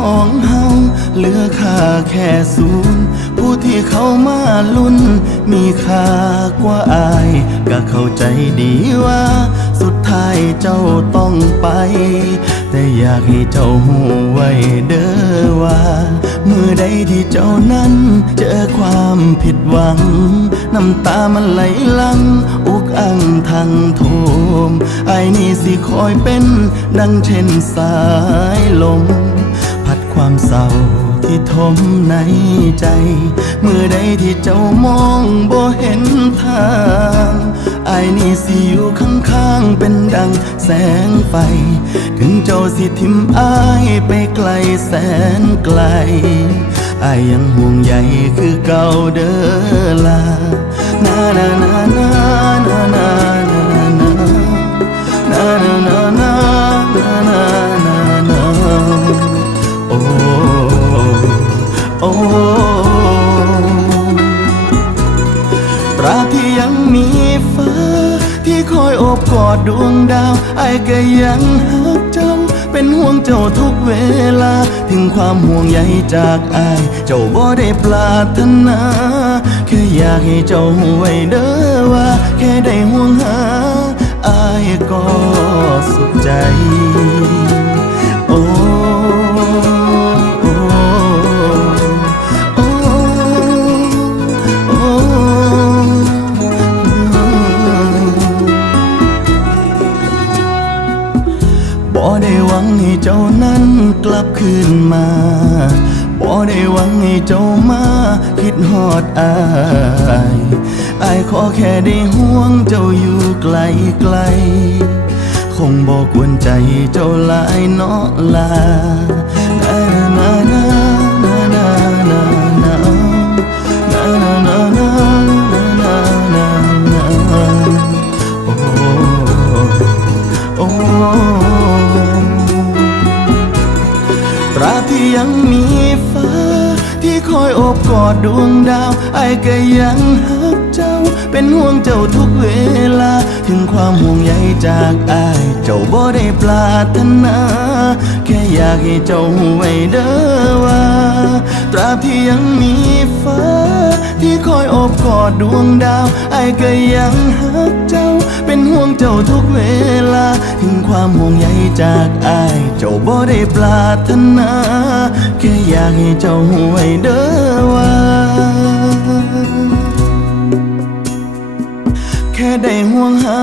ของเฮาเหลือค่าแค่ศูนย์ผู้ที่เขามาลุ้น มีค่ากว่าอาย ก็เข้าใจดีว่า สุดท้ายเจ้าต้องไป แต่อยากให้เจ้าหูไว้เด้อว่า มือใดที่เจ้านั้น เจอความผิดหวัง น้ำตามันไหลลัง อุกอังทางโทมไอ้นี่สิคอยเป็น ดังเช่นสายลม เศร้าที่ทมในใจ เมื่อใดที่เจ้ามองบ่เห็นทางไอ้นี่สิอยู่ข้างๆเป็นดังแสงไฟ ถึงเจ้าสิทิมอายไปไกลแสนไกลอายยังห่วงใยคือเก่าเด้อลานานานานานานานานานานานานานา ตราที่ยังมีฟ้า ที่คอยโอบกอดดวงดาวไอ้ายก็ยังหักเจ้า เป็นห่วงเจ้าทุกเวลา ถึงความห่วงใยจากอายเจ้าบ่ได้ปรารถนาแค่อยากให้เจ้าไว้เด้อว่า แค่ได้ห่วงหาอายก็ หวังให้เจ้านั้นกลับคืนมาบ่ได้หวังให้เจ้ามาคิดฮอดอายอายขอแค่ได้ห่วงเจ้าอยู่ไกลไกล คงบอกวนใจเจ้าหลายเนาะลา ราบที่ยังมีฟ้า ที่คอยโอบกอดดวงดาวไอ้ก็ยังหักเจ้า เป็นห่วงเจ้าทุกเวลา ถึงความห่วงใยจากอายเจ้าบ่ได้ปรารถนา แค่อยากให้เจ้าไว้เด้อว่าตราบที่ยังมีฟ้า ที่คอยโอบกอดดวงดาวไอ้ก็ยังหักเจ้า เป็นห่วงเจ้าทุกเวลา ถึงความห่วงใยจากอาย เจ้าบ่ได้ปรารถนา แค่อยากให้เจ้าไว้เด้อว่าแค่ได้ห่วงหา